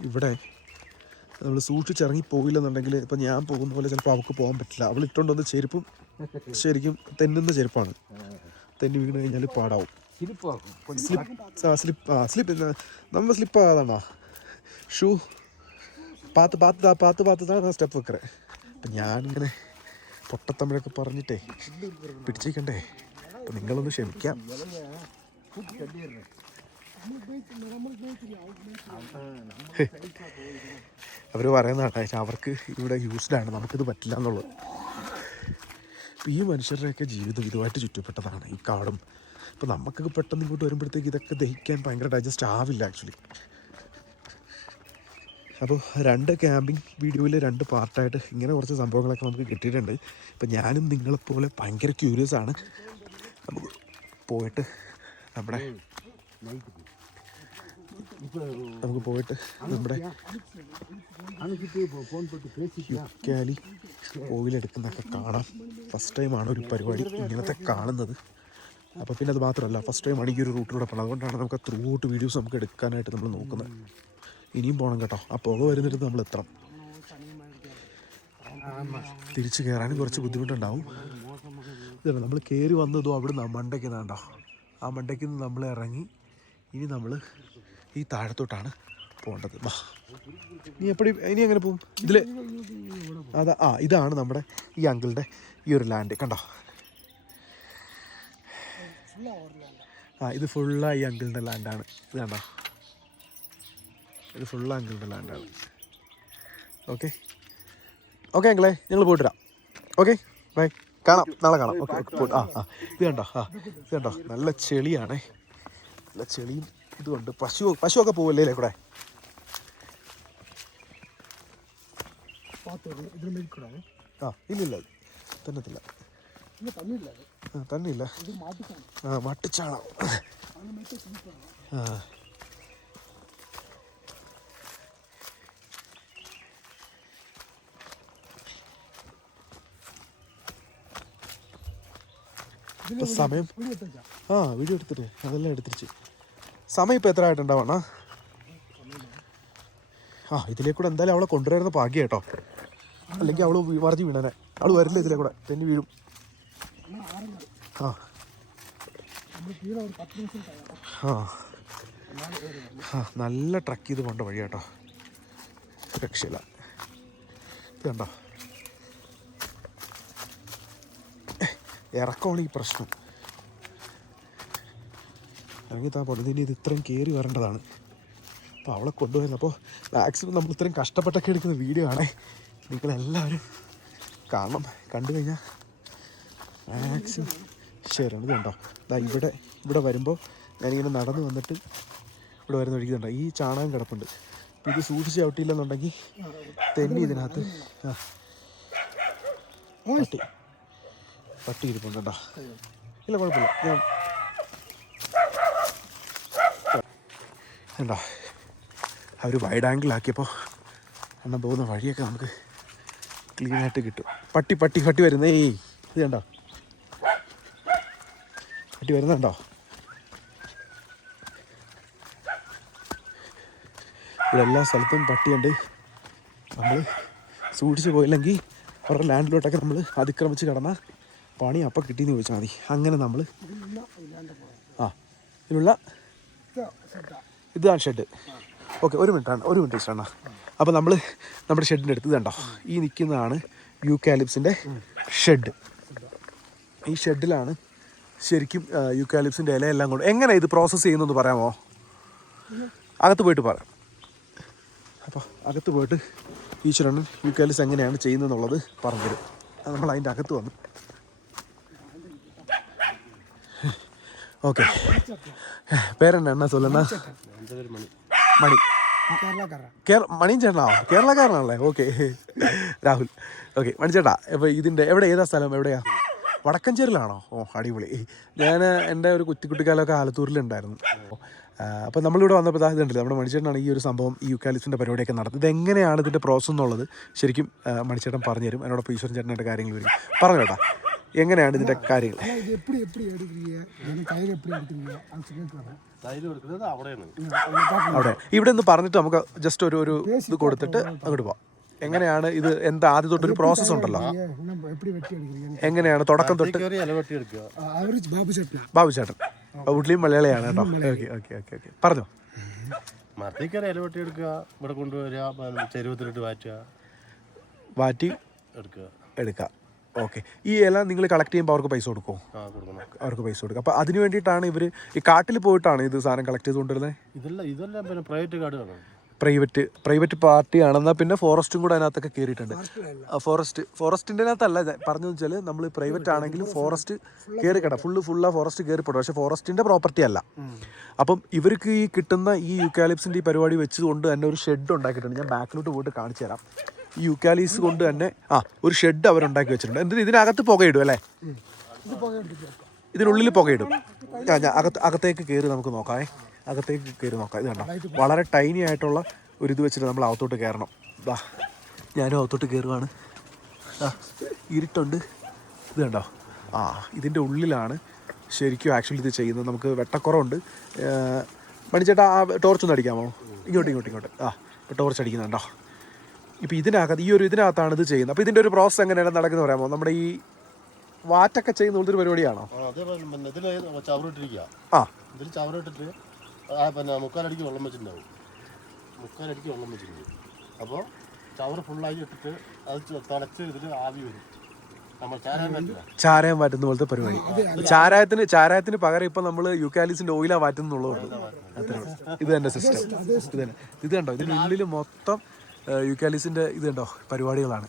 ഇവിടെ നമ്മൾ സൂക്ഷിച്ചിറങ്ങി പോയില്ലെന്നുണ്ടെങ്കിൽ ഇപ്പം ഞാൻ പോകുന്ന പോലെ ചിലപ്പോൾ അവൾക്ക് പോകാൻ പറ്റില്ല. അവൾ ഇട്ടുകൊണ്ടുവന്ന ചെരുപ്പും ശരിക്കും തെന്നുന്ന ചെരുപ്പാണ്. തെന്നി വീണ് കഴിഞ്ഞാൽ പാടാവും. സ്ലിപ്പ് നമ്മൾ സ്ലിപ്പ് ആകാതാണോ? ഷൂ പാത്ത് സ്റ്റെപ്പ് വെക്കറേ. അപ്പം ഞാനിങ്ങനെ പൊട്ടത്തമിഴൊക്കെ പറഞ്ഞിട്ടേ പിടിച്ചേക്കണ്ടേ. അപ്പം നിങ്ങളൊന്ന് ക്ഷമിക്കാം. അവർ പറയുന്നതാണ് അവർക്ക് ഇവിടെ യൂസ്ഡാണ്, നമുക്കിത് പറ്റില്ല എന്നുള്ളത്. ഈ മനുഷ്യരുടെയൊക്കെ ജീവിതം ഇതുമായിട്ട് ചുറ്റപ്പെട്ടതാണ്, ഈ കാടും. അപ്പോൾ നമുക്കൊക്കെ പെട്ടെന്ന് ഇങ്ങോട്ട് വരുമ്പോഴത്തേക്ക് ഇതൊക്കെ ദഹിക്കാൻ ഭയങ്കര ഡൈജസ്റ്റ് ആവില്ല ആക്ച്വലി. അപ്പോൾ 2 ക്യാമ്പിംഗ് വീഡിയോയിൽ 2 പാർട്ടായിട്ട് ഇങ്ങനെ കുറച്ച് സംഭവങ്ങളൊക്കെ നമുക്ക് കിട്ടിയിട്ടുണ്ട്. ഇപ്പം ഞാനും നിങ്ങളെപ്പോലെ ഭയങ്കര ക്യൂരിയസ് ആണ്. നമുക്ക് പോയിട്ട് നമ്മുടെ യുക്കാലി ഓയിലെടുക്കുന്നതൊക്കെ കാണാം. ഫസ്റ്റ് ടൈമാണ് ഒരു പരിപാടി ഇങ്ങനത്തെ കാണുന്നത്. അപ്പോൾ പിന്നെ അത് മാത്രമല്ല, ഫസ്റ്റ് ടൈമാണ് ഈ ഒരു റൂട്ടിലൂടെ പോകുന്നത്. അതുകൊണ്ടാണ് നമുക്ക് ത്രൂ ഔട്ട് വീഡിയോസ് നമുക്ക് എടുക്കാനായിട്ട് നമ്മൾ നോക്കുന്നത്. ഇനിയും പോകണം കേട്ടോ. ആ പുക വരുന്നിടത്ത് നമ്മൾ എത്തണം. തിരിച്ച് കയറാനും കുറച്ച് ബുദ്ധിമുട്ടുണ്ടാവും. ഇതാണ് നമ്മൾ കയറി വന്നതും അവിടെ നിന്ന് മണ്ടയ്ക്ക് നിന്നുണ്ടോ, ആ മണ്ടയ്ക്ക് നിന്ന് നമ്മൾ ഇറങ്ങി ഇനി നമ്മൾ ഈ താഴത്തോട്ടാണ് പോകേണ്ടത്. ഇനി എങ്ങനെ പോകും ഇതിൽ? ഇതാണ് നമ്മുടെ ഈ അങ്കിളുടെ ഈ ഒരു ലാൻഡ് കണ്ടോ. ഇത് ഫുള്ളായി അങ്കിളിൻ്റെ ലാൻഡാണ്. ഇത് കണ്ടോ, ഇത് ഫുൾ ആംഗിളിൻ്റെ ലാൻഡാണ്. ഓക്കെ ഓക്കെ അങ്കിളെ, ഞങ്ങൾ പോയിട്ട് വരാം. ഓക്കെ ബൈ, കാണാം, നാളെ കാണാം. ഓക്കെ ഓക്കെ പോയിട്ട് ഇത് കണ്ടോ, ഇത് കണ്ടോ, നല്ല ചെളിയാണേ, നല്ല ചെളിയും ഇതുകൊണ്ട്. പശുവൊക്കെ പോവല്ലേ കൂടെ. ഇല്ലില്ല തന്നത്തില്ല, തന്നെയില്ല. മട്ടിച്ചാണോ? സമയം വീഡിയോ എടുത്തിട്ട് അതെല്ലാം എടുത്തിരിച്ച്. സമയം ഇപ്പം എത്ര ആയിട്ടുണ്ടാവണ? ഇതിലേക്കൂടെ എന്തായാലും അവളെ കൊണ്ടുവരുന്ന ഭാഗ്യം കേട്ടോ, അല്ലെങ്കിൽ അവള് മറിഞ്ഞ് വീണനെ. അവള് വരില്ല ഇതിലേ കൂടെ, തെന്നി വീഴും. നല്ല ട്രക്ക് ചെയ്ത് പോകേണ്ട വഴി കേട്ടോ, രക്ഷയില്ല. ഇത് കണ്ടോ, ഇറക്കമാണ് ഈ പ്രശ്നം. അല്ലെങ്കിൽ താ പോലെ ഇനി ഇത് ഇത്രയും കയറി വരേണ്ടതാണ്. അപ്പോൾ അവളെ കൊണ്ടുപോയത്. അപ്പോൾ മാക്സിമം നമ്മൾ ഇത്രയും കഷ്ടപ്പെട്ടൊക്കെ എടുക്കുന്ന വീഡിയോ ആണേ, നിങ്ങളെല്ലാവരും കാണണം. കണ്ടു കഴിഞ്ഞാൽ മാക്സിമം ശരിയാണ്. ഇത് കണ്ടോ, ഇവിടെ വരുമ്പോൾ ഞാനിങ്ങനെ നടന്ന് വന്നിട്ട് ഇവിടെ വരുന്ന ഒഴിക്കുന്നുണ്ടോ, ഈ ചാണകം കിടപ്പുണ്ട്. ഇത് സൂക്ഷിച്ച് ചവിട്ടിയില്ലെന്നുണ്ടെങ്കിൽ തെന്നി ഇതിനകത്ത് പട്ടി ഇരിപ്പുണ്ട് കേട്ടോ. ഇല്ല കുഴപ്പമില്ല, ഞാൻ കണ്ടോ അവർ വൈഡ് ആംഗിളാക്കിയപ്പോൾ എണ്ണം പോകുന്ന വഴിയൊക്കെ നമുക്ക് ക്ലീനായിട്ട് കിട്ടും. പട്ടി വരുന്നേ, ഇത് കണ്ടോ, പട്ടി വരുന്നുണ്ടോ? ഇവിടെ എല്ലാ സ്ഥലത്തും പട്ടിയുണ്ട്. നമ്മൾ സൂക്ഷിച്ച് പോയില്ലെങ്കിൽ അവരുടെ ലാൻഡിലോട്ടൊക്കെ നമ്മൾ അതിക്രമിച്ച് കിടന്നാൽ പണി അപ്പം കിട്ടിയെന്ന് ചോദിച്ചാൽ മതി. അങ്ങനെ നമ്മൾ ഇതിനുള്ള ഇതാണ് ഷെഡ്. ഓക്കെ, ഒരു മിനിറ്റ് ഇഷ്ടമാണ്. അപ്പോൾ നമ്മൾ നമ്മുടെ ഷെഡിൻ്റെ അടുത്ത് കണ്ടോ, ഈ നിൽക്കുന്നതാണ് യൂക്കാലിപ്സിൻ്റെ ഷെഡ്. ഈ ഷെഡിലാണ് ശരിക്കും യൂക്കാലിപ്സിൻ്റെ ഇലയെല്ലാം കൊണ്ട്. എങ്ങനെ ഇത് പ്രോസസ്സ് ചെയ്യുന്നതെന്ന് പറയാമോ? അകത്ത് പോയിട്ട് പറയാം. അപ്പോൾ അകത്ത് പോയിട്ട് ഈശ്വരണ്ണൻ യൂക്കാലിപ്സ് എങ്ങനെയാണ് ചെയ്യുന്നതെന്നുള്ളത് പറഞ്ഞുതരും. നമ്മൾ അതിൻ്റെ അകത്ത് വന്നു. ഓക്കെ, പേരെന്നാ സൊല്ലണ്ണ? മണി. മണിയും ചേട്ടനാണോ? കേരളക്കാരനാണല്ലേ? ഓക്കെ, രാഹുൽ. ഓക്കെ, മണിച്ചേട്ടാ, അപ്പോൾ ഇതിൻ്റെ ഏതാ സ്ഥലം? എവിടെയാ? വടക്കഞ്ചേരിലാണോ? അടിപൊളി. ഞാൻ എൻ്റെ ഒരു കുട്ടിക്കാലമൊക്കെ ആലത്തൂരിലുണ്ടായിരുന്നു. അപ്പോൾ നമ്മളിവിടെ വന്നപ്പോൾ ഇതുണ്ടല്ലോ, നമ്മുടെ മണിച്ചേട്ടനാണ് ഈ ഒരു സംഭവം, ഈ യൂക്കാലിപ്സിൻ്റെ പരിപാടിയൊക്കെ നടത്തുന്നത്. ഇതെങ്ങനെയാണ് ഇതിൻ്റെ പ്രോസസ്സ് എന്നുള്ളത് ശരിക്കും മണിച്ചേട്ടൻ പറഞ്ഞുതരും. എന്നോടൊപ്പം ഈശ്വരൻ ചേട്ടനായിട്ട് കാര്യങ്ങൾ വരും. പറഞ്ഞു കേട്ടാ, എങ്ങനെയാണ് ഇതിൻ്റെ കാര്യങ്ങൾ? അവിടെ ഇവിടെ നിന്ന് പറഞ്ഞിട്ട് നമുക്ക് ജസ്റ്റ് ഒരു ഇത് കൊടുത്തിട്ട് അങ്ങോട്ട് പോവാം. എങ്ങനെയാണ് ഇത്? എന്താ ആദ്യം തൊട്ടൊരു പ്രോസസ്സ് ഉണ്ടല്ലോ, എങ്ങനെയാണ് തുടക്കം തൊട്ട്? ബാബു ചേട്ടൻ വീട്ടിലും മലയാളിയാണ് കേട്ടോ. ഓക്കെ ഓക്കെ ഓക്കെ ഓക്കെ, പറഞ്ഞോ. മരത്തേക്കറി ഇല വെട്ടി എടുക്കുക, ഇവിടെ കൊണ്ടുവരിക, ചെരുവത്തിലിട്ട് വാറ്റി എടുക്കുക. ഓക്കെ, ഈ ഇല നിങ്ങൾ കളക്ട് ചെയ്യുമ്പോൾ അവർക്ക് പൈസ കൊടുക്കുമോ? അവർക്ക് പൈസ കൊടുക്കും. അപ്പോൾ അതിന് വേണ്ടിയിട്ടാണ് ഇവർ ഈ കാട്ടിൽ പോയിട്ടാണ് ഇത് സാധനം കളക്ട് ചെയ്ത് കൊണ്ടുവരുന്നത്? ഇതെല്ലാം പിന്നെ പ്രൈവറ്റ് കാർഡുകളാണ്. പ്രൈവറ്റ് പാർട്ടിയാണെന്നാൽ പിന്നെ ഫോറസ്റ്റും കൂടെ അതിനകത്തൊക്കെ കയറിയിട്ടുണ്ട്. ഫോറസ്റ്റിൻ്റെ അകത്തല്ല പറഞ്ഞു വെച്ചാൽ, നമ്മൾ പ്രൈവറ്റ് ആണെങ്കിലും ഫോറസ്റ്റ് കയറി കിട ഫുള്ള് ഫോറസ്റ്റ് കയറിപ്പെടും. പക്ഷേ ഫോറസ്റ്റിൻ്റെ പ്രോപ്പർട്ടി അല്ല. അപ്പം ഇവർക്ക് ഈ കിട്ടുന്ന ഈ യൂക്കാലിപ്സിൻ്റെ ഈ പരിപാടി വെച്ചുകൊണ്ട് തന്നെ ഒരു ഷെഡ് ഉണ്ടാക്കിയിട്ടുണ്ട്. ഞാൻ ബാക്കിലോട്ട് പോയിട്ട് കാണിച്ചു തരാം. ഈ യൂക്കാലിപ്സ് കൊണ്ട് തന്നെ ഒരു ഷെഡ് അവരുണ്ടാക്കി വെച്ചിട്ടുണ്ട്. എന്തിന്? ഇതിനകത്ത് പുകയിടും അല്ലേ? ഇതിനുള്ളിൽ പുകയിടും. ഞാൻ അകത്തേക്ക് കയറി നമുക്ക് നോക്കാം. അകത്തേക്ക് കയറി നോക്കാം. ഇത് കണ്ടോ, വളരെ ടൈനി ആയിട്ടുള്ള ഒരു ഇത് വെച്ചിട്ട് നമ്മൾ അകത്തോട്ട് കയറണം. ഞാനും അകത്തോട്ട് കയറുകയാണ്. ഇരുട്ടുണ്ട്. ഇത് കണ്ടോ, ഇതിൻ്റെ ഉള്ളിലാണ് ശരിക്കും ആക്ച്വലി ഇത് ചെയ്യുന്നത്. നമുക്ക് വെട്ടക്കുറവുണ്ട്. മണിച്ചേട്ടാ, ആ ടോർച്ചൊന്ന് അടിക്കാമോ? ഇങ്ങോട്ട് ഇപ്പോൾ ടോർച്ച് അടിക്കുന്നുണ്ടോ? ഇപ്പോൾ ഇതിനകത്ത് ഇതിനകത്താണ് ഇത് ചെയ്യുന്നത്. അപ്പോൾ ഇതിൻ്റെ ഒരു പ്രോസസ്സ് എങ്ങനെയാണ് നടക്കുന്നത് പറയാമോ? നമ്മുടെ ഈ വാറ്റൊക്കെ ചെയ്യുന്ന പോലത്തെ ഒരു പരിപാടിയാണോ? ഇതിൽ ചവറിട്ടിരിക്കുക. ഇതിൽ ചവറിട്ടിട്ട് പിന്നെ മുക്കാലടിക്ക് വെള്ളം വെച്ചിട്ടുണ്ടാവും. അപ്പോൾ ചവറ് ഫുള്ളായി ഇട്ടിട്ട് അത് തിളച്ച് ഇതിൽ ആവി വരും. നമ്മൾ ചാരാൻ പറ്റില്ല. ചാരായം വാറ്റുന്ന പോലത്തെ പരിപാടി. ചാരായത്തിന് പകരം ഇപ്പം നമ്മൾ യൂക്കാലിസിൻ്റെ ഓയിലാ വാറ്റുന്നുള്ളതുകൊണ്ട് അത്രേ ഉള്ളൂ. ഇത് തന്നെ സിസ്റ്റം. ഇത് തന്നെ. ഇത് കണ്ടോ, ഇതിനുള്ളിൽ മൊത്തം യൂക്കാലിസിൻ്റെ ഇത് കണ്ടോ പരിപാടികളാണ്.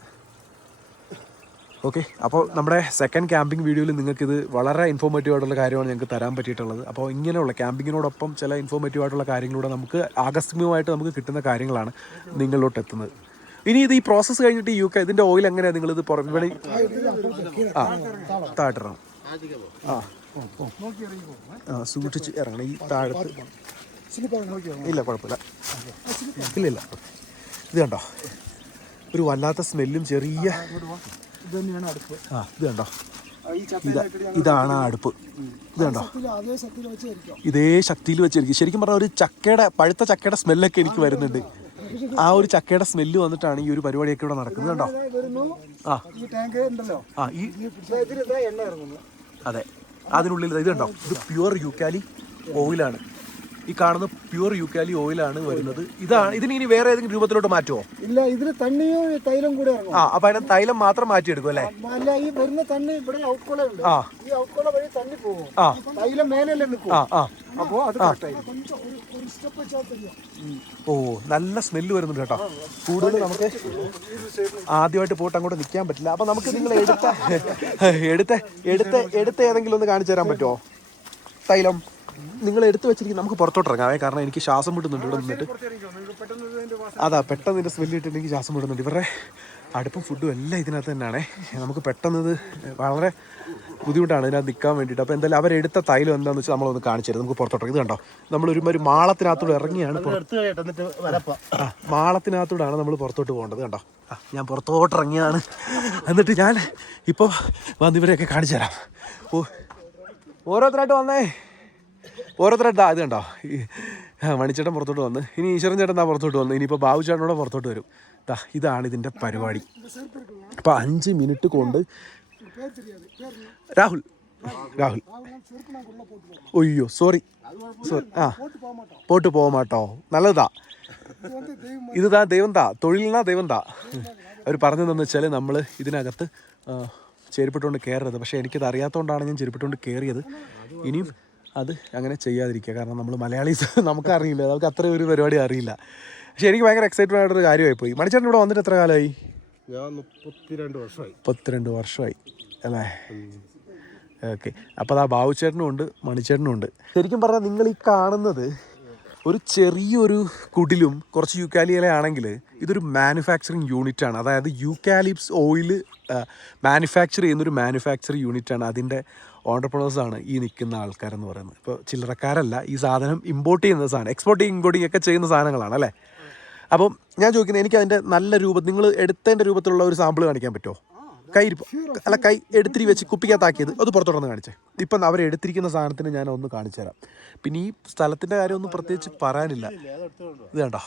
ഓക്കെ, അപ്പോൾ നമ്മുടെ സെക്കൻഡ് ക്യാമ്പിംഗ് വീഡിയോയിൽ നിങ്ങൾക്കിത് വളരെ ഇൻഫോർമേറ്റീവ് ആയിട്ടുള്ള കാര്യമാണ് ഞങ്ങൾക്ക് തരാൻ പറ്റിയിട്ടുള്ളത്. അപ്പോൾ ഇങ്ങനെയുള്ള ക്യാമ്പിങ്ങിനോടൊപ്പം ചില ഇൻഫോർമേറ്റീവ് ആയിട്ടുള്ള കാര്യങ്ങളിലൂടെ നമുക്ക് ആകസ്മികമായിട്ട് നമുക്ക് കിട്ടുന്ന കാര്യങ്ങളാണ് നിങ്ങളിലോട്ട് എത്തുന്നത്. ഇനി ഇത് ഈ പ്രോസസ്സ് കഴിഞ്ഞിട്ട് ഈ ഇതിൻ്റെ ഓയിൽ എങ്ങനെയാണ് നിങ്ങളിത് പുറമെ താഴ്ത്തിടണം? സൂക്ഷിച്ച് ഇറങ്ങണം ഈ താഴത്ത്. ഇല്ല, കുഴപ്പമില്ല. ഇല്ല. ഇത് കണ്ടോ, ഒരു വല്ലാത്ത സ്മെല്ലും ചെറിയ ഇത് കണ്ടോ, ഇതാണ് ആ അടുപ്പ്. ഇത് കണ്ടോ, ഇതേ ശക്തിയിൽ വെച്ചിരിക്കും. ശരിക്കും പറഞ്ഞാൽ ഒരു പഴുത്ത ചക്കയുടെ സ്മെല്ലൊക്കെ എനിക്ക് വരുന്നുണ്ട്. ആ ഒരു ചക്കയുടെ സ്മെല്ല് വന്നിട്ടാണ് ഈ ഒരു പരിപാടിയൊക്കെ ഇവിടെ നടക്കുന്നത്. കണ്ടോ, അതെ, അതിനുള്ളിൽ ഇത് കണ്ടോ, ഇത് പ്യുവർ യൂക്കാലി ഓയിലാണ്. ഈ കാണുന്ന പ്യുവർ യൂക്കാലി ഓയിലാണ് വരുന്നത്. ഇതിന് ഇനി വേറെ ഏതെങ്കിലും രൂപത്തിലോട്ട് മാറ്റുമോ? ഇല്ല, ഇതിന് തണ്ണിയും തൈലം കൂടെ ഇറങ്ങും. അപ്പൊ അതിന് തൈലം മാത്രം മാറ്റിയെടുക്കും അല്ലേ? അല്ല, ഈ വരുന്ന തണ്ണി ഇവിടെ ഔട്ട്കോളുണ്ട്. ഈ ഔട്ട്കോള വഴി തണ്ണി പോകും. തൈലം മേലല്ലേ നിൽക്കും. അപ്പോ അത് ഓ, നല്ല സ്മെല്ല് വരുന്നുണ്ട് കേട്ടോ. കൂടുതൽ നമുക്ക് ആദ്യമായിട്ട് പോയിട്ട് അങ്ങോട്ട് നിൽക്കാൻ പറ്റില്ല. അപ്പൊ നമുക്ക് നിങ്ങൾ എടുത്ത ഏതെങ്കിലും ഒന്ന് കാണിച്ചു തരാൻ പറ്റുമോ? തൈലം നിങ്ങൾ എടുത്തു വെച്ചിരിക്കും. നമുക്ക് പുറത്തോട്ട് ഇറങ്ങാവേ, കാരണം എനിക്ക് ശ്വാസം വിടുന്നുണ്ട് ഇവിടെ നിന്നിട്ട്. പെട്ടെന്ന് ഇതിൻ്റെ സ്മെല്ല് ഇട്ടിട്ട് എനിക്ക് ശ്വാസം വിടുന്നുണ്ട്. ഇവരുടെ അടുപ്പും ഫുഡും എല്ലാം ഇതിനകത്ത് തന്നെയാണേ. നമുക്ക് പെട്ടെന്ന് ഇത് വളരെ ബുദ്ധിമുട്ടാണ് ഇതിനകത്ത് നിൽക്കാൻ വേണ്ടിയിട്ട്. അപ്പോൾ എന്തായാലും അവരെടുത്ത തൈലം എന്താണെന്ന് വെച്ചാൽ നമ്മളൊന്ന് കാണിച്ചു തരും. നമുക്ക് പുറത്തോട്ട്. ഇത് കണ്ടോ, നമ്മളൊരു മാളത്തിനകത്തൂടെ ഇറങ്ങിയാണ് മാളത്തിനകത്തൂടാണ് നമ്മൾ പുറത്തോട്ട് പോകേണ്ടത്. കണ്ടോ, ഞാൻ പുറത്തോട്ട് ഇറങ്ങിയാണ്. എന്നിട്ട് ഞാൻ ഇപ്പോൾ വന്ന് ഇവരെയൊക്കെ കാണിച്ചു തരാം. ഓരോരുത്തരായിട്ട് വന്നേ, ഓരോരുത്തരായിട്ട്. ഇത് കണ്ടോ, മണിച്ചേട്ടൻ പുറത്തോട്ട് വന്ന്, ഇനി ഈശ്വരൻ ചേട്ടൻ പുറത്തോട്ട് വന്ന്, ഇനിയിപ്പോൾ ബാബു ചേട്ടനോടെ പുറത്തോട്ട് വരും. ഇതാണ് ഇതിൻ്റെ പരിപാടി. അപ്പോൾ 5 മിനിറ്റ് കൊണ്ട് രാഹുൽ ഒയ്യോ സോറി പോട്ട് പോകാമാട്ടോ. നല്ലതാ, ഇതാ ദൈവം താ, തൊഴിലിനാ ദൈവം താ. അവർ പറഞ്ഞതെന്ന് വെച്ചാൽ നമ്മൾ ഇതിനകത്ത് ചെരുപ്പിട്ടുകൊണ്ട് കയറരുത്. പക്ഷേ എനിക്കത് അറിയാത്തതുകൊണ്ടാണ് ഞാൻ ചെരുപ്പിട്ടുകൊണ്ട് കയറിയത്. ഇനിയും അത് അങ്ങനെ ചെയ്യാതിരിക്കുക. കാരണം നമ്മൾ മലയാളീസ് നമുക്കറിയില്ല, നമുക്ക് അത്ര ഒരു പരിപാടി അറിയില്ല. പക്ഷേ എനിക്ക് ഭയങ്കര എക്സൈറ്റഡ് ആയിട്ടൊരു കാര്യമായിപ്പോയി. മണിച്ചേട്ടൻ ഇവിടെ വന്നിട്ട് എത്ര കാലമായി? ഞാൻ 32 വർഷമായി അല്ലേ? ഓക്കെ, അപ്പോൾ ആ ബാബുച്ചേട്ടനും ഉണ്ട്, മണിച്ചേട്ടനും ഉണ്ട്. ശരിക്കും പറഞ്ഞാൽ നിങ്ങൾ ഈ കാണുന്നത് ഒരു ചെറിയൊരു കുടിലും കുറച്ച് യൂക്കാലി ആണെങ്കിൽ ഇതൊരു മാനുഫാക്ചറിങ് യൂണിറ്റാണ്. അതായത് യൂക്കാലിപ്സ് ഓയിൽ മാനുഫാക്ചർ ചെയ്യുന്നൊരു മാനുഫാക്ചറിങ് യൂണിറ്റാണ്. അതിൻ്റെ ഓണ്ടർപ്രണേഴ്സാണ് ഈ നിൽക്കുന്ന ആൾക്കാരെന്ന് പറയുന്നത്. ഇപ്പോൾ ചില്ലറക്കാരല്ല, ഈ സാധനം ഇമ്പോർട്ട് ചെയ്യുന്ന സാധനം, എക്സ്പോർട്ടിങ് ഇമ്പോർട്ടിങ് ഒക്കെ ചെയ്യുന്ന സാധനങ്ങളാണ് അല്ലേ? അപ്പം ഞാൻ ചോദിക്കുന്നത്, എനിക്ക് അതിൻ്റെ നല്ല രൂപം നിങ്ങൾ എടുത്തതിൻ്റെ രൂപത്തിലുള്ള ഒരു സാമ്പിൾ കാണിക്കാൻ പറ്റുമോ? കൈ എടുത്തിരി വെച്ച് കുപ്പിക്കകത്താക്കിയത് അത് പുറത്തോട്ടൊന്ന് കാണിച്ചേ. ഇപ്പം അവരെടുത്തിരിക്കുന്ന സാധനത്തിന് ഞാൻ ഒന്ന് കാണിച്ചു തരാം. പിന്നെ ഈ സ്ഥലത്തിൻ്റെ കാര്യമൊന്നും പ്രത്യേകിച്ച് പറയാനില്ല. ഇത് കണ്ടോ,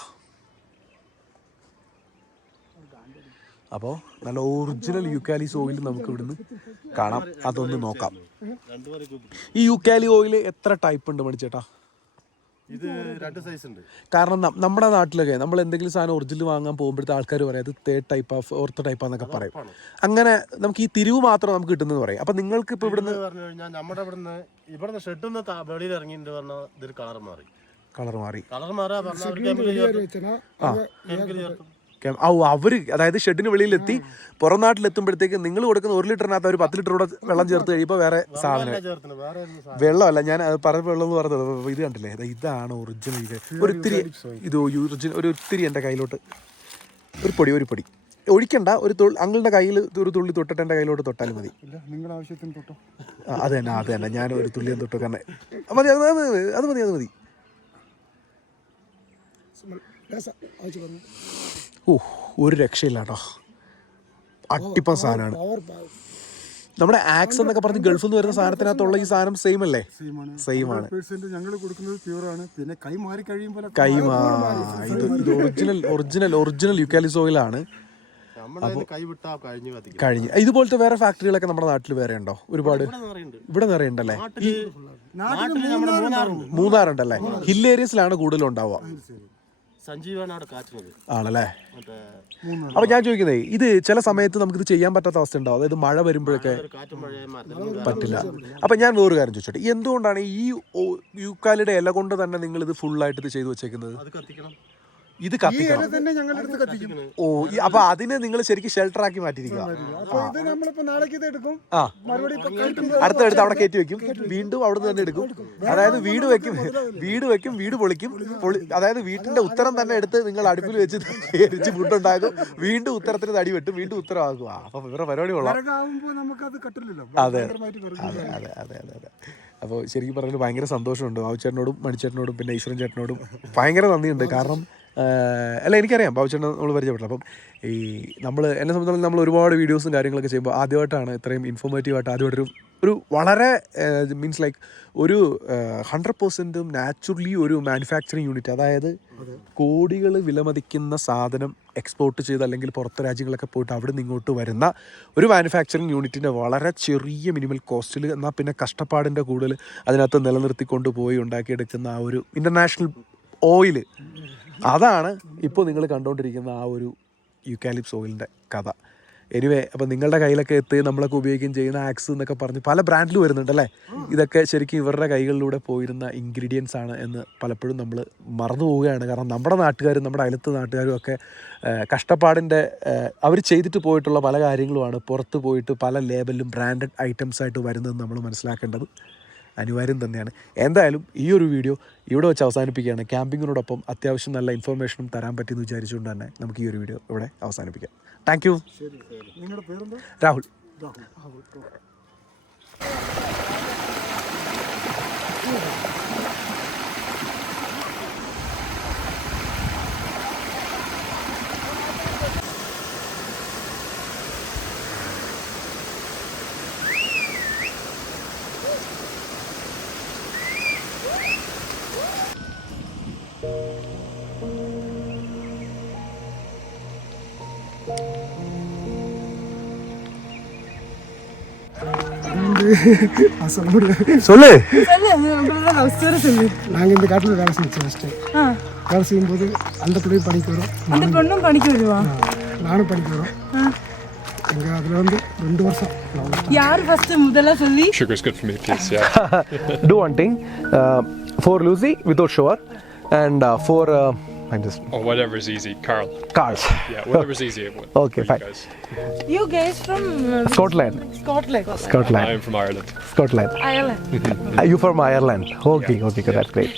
അപ്പോൾ നല്ല ഒറിജിനൽ യൂക്കാലിസ് ഓയിൽ നമുക്ക് ഇവിടുന്ന് കാണാം. അതൊന്ന് നോക്കാം. ഈ യൂക്കാലി ഓയിൽ എത്ര ടൈപ്പ് ഉണ്ട് മണിച്ചേട്ടാ? ഇത് 2 സൈസ് ഉണ്ട്. കാരണം നമ്മുടെ നാട്ടിലൊക്കെ നമ്മൾ എന്തെങ്കിലും സാധനം ഒറിജിനൽ വാങ്ങാൻ പോകുമ്പോഴത്തെ ആൾക്കാർ പറയും അത് 3rd ടൈപ്പ് ഓഫ് 4th ടൈപ്പാന്നൊക്കെ പറയും. അങ്ങനെ നമുക്ക് ഈ തിരിവ് മാത്രം നമുക്ക് കിട്ടുന്നത് പറയും. അപ്പം നിങ്ങൾക്ക് ഇപ്പോൾ ഇവിടുന്ന് പറഞ്ഞു കഴിഞ്ഞാൽ നമ്മുടെ ഇവിടുന്ന് ഷെഡിൽ നിന്ന് വെളിയിൽ ഇറങ്ങിയിട്ട് പറഞ്ഞാൽ ഇതൊരു കളർ മാറി അവർ അതായത് ഷെഡിന് വെളിയിലെത്തി പുറം നാട്ടിലെത്തുമ്പോഴത്തേക്ക് നിങ്ങൾ കൊടുക്കുന്ന 1 ലിറ്ററിനകത്ത് ഒരു 10 ലിറ്റർ കൂടെ വെള്ളം ചേർത്ത് കഴിയുമ്പോൾ വേറെ സാധനം. വെള്ളമല്ല, ഞാൻ പറഞ്ഞ വെള്ളം എന്ന് പറഞ്ഞത്. ഇത് കണ്ടില്ലേ, ഇതാണ് ഒറിജിനൽ. ഒരിത്തിരി എൻ്റെ കയ്യിലോട്ട് ഒരു പൊടി ഒഴിക്കണ്ട. അങ്ങളുടെ കയ്യിൽ ഒരു തുള്ളി തൊട്ടിട്ട് എൻ്റെ കയ്യിലോട്ട് തൊട്ടാലും മതി. അത് തന്നെ ഞാൻ ഒരു തുള്ളി തൊട്ടു. കാരണം അത് മതി. ഒരു രക്ഷയില്ല കേട്ടോ, അട്ടിപ്പ സാധനമാണ്. നമ്മുടെ ആക്സ് എന്നൊക്കെ പറഞ്ഞ് ഗൾഫിൽ നിന്ന് വരുന്ന സാധനത്തിനകത്തുള്ള ഈ സാധനം സെയിം അല്ലേ? സെയിം ആണ്. ഞങ്ങൾ കൊടുക്കുന്നത് പ്യൂറാണ്. പിന്നെ കൈ മാറി കഴിയുമ്പോൾ ഇത് ഒറിജിനൽ യൂക്കാലിസ് ഓയിലാണ്. കഴിഞ്ഞ് ഇതുപോലത്തെ വേറെ ഫാക്ടറികളൊക്കെ നമ്മുടെ നാട്ടിൽ വേറെ ഉണ്ടോ? ഒരുപാട് ഇവിടെ നിറയെ ഉണ്ടല്ലേ? മൂന്നാറുണ്ടല്ലേ? ഹിൽ ഏരിയസിലാണ് കൂടുതലും ഉണ്ടാവുക. സഞ്ജീവാണ് അവിടെ കാച്ചുന്നത്. ആണല്ലേ? മറ്റേ അപ്പോൾ ഞാൻ ചോദിക്കുന്നേ, ഇത് ചില സമയത്ത് നമുക്കിത് ചെയ്യാൻ പറ്റാത്ത അവസ്ഥ ഉണ്ടാവും, അതായത് മഴ വരുമ്പോഴൊക്കെ കാറ്റും മഴയും മരത്തിൽ പറ്റില്ല. അപ്പം ഞാൻ വേറൊരു കാര്യം ചോദിച്ചോട്ടെ, എന്തുകൊണ്ടാണ് ഈ യൂക്കാലിയുടെ ഇല കൊണ്ട് തന്നെ നിങ്ങൾ ഇത് ഫുള്ളായിട്ട് ഇത് ചെയ്തു വെച്ചേക്കുന്നത്? അത് കത്തിക്കണം. ഇത് കത്തിക്കണം. തന്നെ ഞങ്ങൾ എടുത്ത് കത്തിക്കും. ഓ, അപ്പൊ അതിനെ നിങ്ങൾ ശരിക്കും ഷെൽട്ടർ ആക്കി മാറ്റിയിരിക്കുക. അപ്പൊ ഇത് നമ്മളിപ്പോ നാളേക്ക് ഇത് എടുക്കും, ആ, മറുപടി ഇപ്പൊ കഴിക്കുമ്പോ അടുത്തടുത്ത് അവിടെ കയറ്റി വെക്കും, വീണ്ടും അവിടെ നിന്ന് തന്നെ എടുക്കും. അതായത് വീട് വെക്കും, വീട് പൊളിക്കും, അതായത് വീട്ടിന്റെ ഉത്തരം തന്നെ എടുത്ത് നിങ്ങൾ അടുപ്പിൽ വെച്ച് എരിച്ച് ഫുഡുണ്ടാക്കും, വീണ്ടും ഉത്തരത്തിന് തടി വെട്ടും, വീണ്ടും ഉത്തരമാക്കും. അപ്പൊ ഇവരുടെ പരിപാടി കൊള്ളാം. വിറകാവുമ്പോ നമുക്കത് കട്ടില്ലല്ലോ. അതെ അതെ അതെ അതെ അതെ. അപ്പോൾ ശരിക്കും പറഞ്ഞാൽ ഭയങ്കര സന്തോഷമുണ്ട്. ബാബുച്ചേട്ടനോടും മണിച്ചേട്ടനോടും പിന്നെ ഈശ്വരൻ ചേട്ടനോടും ഭയങ്കര നന്ദിയുണ്ട്. കാരണം അല്ല, എനിക്കറിയാം ബാബുച്ചേട്ടൻ നമ്മൾ പരിചയപ്പെട്ടു. അപ്പം ഈ എന്നെ സംബന്ധിച്ചിടത്തോളം നമ്മൾ ഒരുപാട് വീഡിയോസും കാര്യങ്ങളൊക്കെ ചെയ്യുമ്പോൾ ആദ്യമായിട്ടാണ് ഇത്രയും ഇൻഫോർമേറ്റീവായിട്ട് ആദ്യമായിട്ടൊരു വളരെ മീൻസ് ലൈക്ക് ഒരു 100% നാച്ചുറലി ഒരു മാനുഫാക്ചറിങ് യൂണിറ്റ്, അതായത് കോടികൾ വിലമതിക്കുന്ന സാധനം എക്സ്പോർട്ട് ചെയ്ത് അല്ലെങ്കിൽ പുറത്തെ രാജ്യങ്ങളൊക്കെ പോയിട്ട് അവിടെ നിന്ന് ഇങ്ങോട്ട് വരുന്ന ഒരു മാനുഫാക്ചറിങ് യൂണിറ്റിൻ്റെ വളരെ ചെറിയ മിനിമൽ കോസ്റ്റിൽ, എന്നാൽ പിന്നെ കഷ്ടപ്പാടിൻ്റെ കൂടുതൽ അതിനകത്ത് നിലനിർത്തിക്കൊണ്ട് പോയി ഉണ്ടാക്കിയെടുക്കുന്ന ആ ഒരു ഇൻ്റർനാഷണൽ ഓയിൽ, അതാണ് ഇപ്പോൾ നിങ്ങൾ കണ്ടുകൊണ്ടിരിക്കുന്ന ആ ഒരു യൂക്കാലിപ്സ് ഓയിലിൻ്റെ കഥ. എനിവേ, അപ്പോൾ നിങ്ങളുടെ കയ്യിലൊക്കെ എത്തി നമ്മളൊക്കെ ഉപയോഗിക്കുകയും ചെയ്യുന്ന ആക്സ് എന്നൊക്കെ പറഞ്ഞ് പല ബ്രാൻഡിൽ വരുന്നുണ്ടല്ലേ. ഇതൊക്കെ ശരിക്കും ഇവരുടെ കൈകളിലൂടെ പോയിരുന്ന ഇൻഗ്രീഡിയൻസ് ആണ് എന്ന് പലപ്പോഴും നമ്മൾ മറന്നു പോവുകയാണ്. കാരണം നമ്മുടെ നാട്ടുകാരും നമ്മുടെ അയലത്തെ നാട്ടുകാരും ഒക്കെ കഷ്ടപ്പാടിൻ്റെ അവർ ചെയ്തിട്ട് പോയിട്ടുള്ള പല കാര്യങ്ങളുമാണ് പുറത്ത് പോയിട്ട് പല ലേബലിലും ബ്രാൻഡഡ് ഐറ്റംസ് ആയിട്ട് വരുന്നതെന്ന് നമ്മൾ മനസ്സിലാക്കേണ്ടത് അനിവാര്യം തന്നെയാണ്. എന്തായാലും ഈ ഒരു വീഡിയോ ഇവിടെ വെച്ച് അവസാനിപ്പിക്കുകയാണ്. ക്യാമ്പിങ്ങിനോടൊപ്പം അത്യാവശ്യം നല്ല ഇൻഫർമേഷനും തരാൻ പറ്റിയെന്ന് വിചാരിച്ചുകൊണ്ട് തന്നെ നമുക്ക് ഈ ഒരു വീഡിയോ ഇവിടെ അവസാനിപ്പിക്കാം. Thank you. നിങ്ങളുടെ പേരെന്താ? രാഹുൽ. சொல்லு. நாங்கள் இந்த காட்டில் வேலை செஞ்சோம் ஃபஸ்ட்டு. வேலை செய்யும்போது அந்த பிள்ளையும் படிக்க வரும், அந்த பொண்ணும் படிக்க வருவா, நானும் படிக்க வரோம். எங்கள் அதில் வந்து 2 வருஷம். யார் ஃபர்ஸ்ட் முதல்ல சொல்லி? Sugar's good for me, please. Yeah. Do one thing for Lucy without sugar and for I just Or whatever's easy, Carl. cars. Yeah, whatever's easy. Okay, for fine. you guys. You guys from Scotland. Scotland. I'm from Ireland. Scotland. Ireland. You from Ireland? Okay, okay, that's great.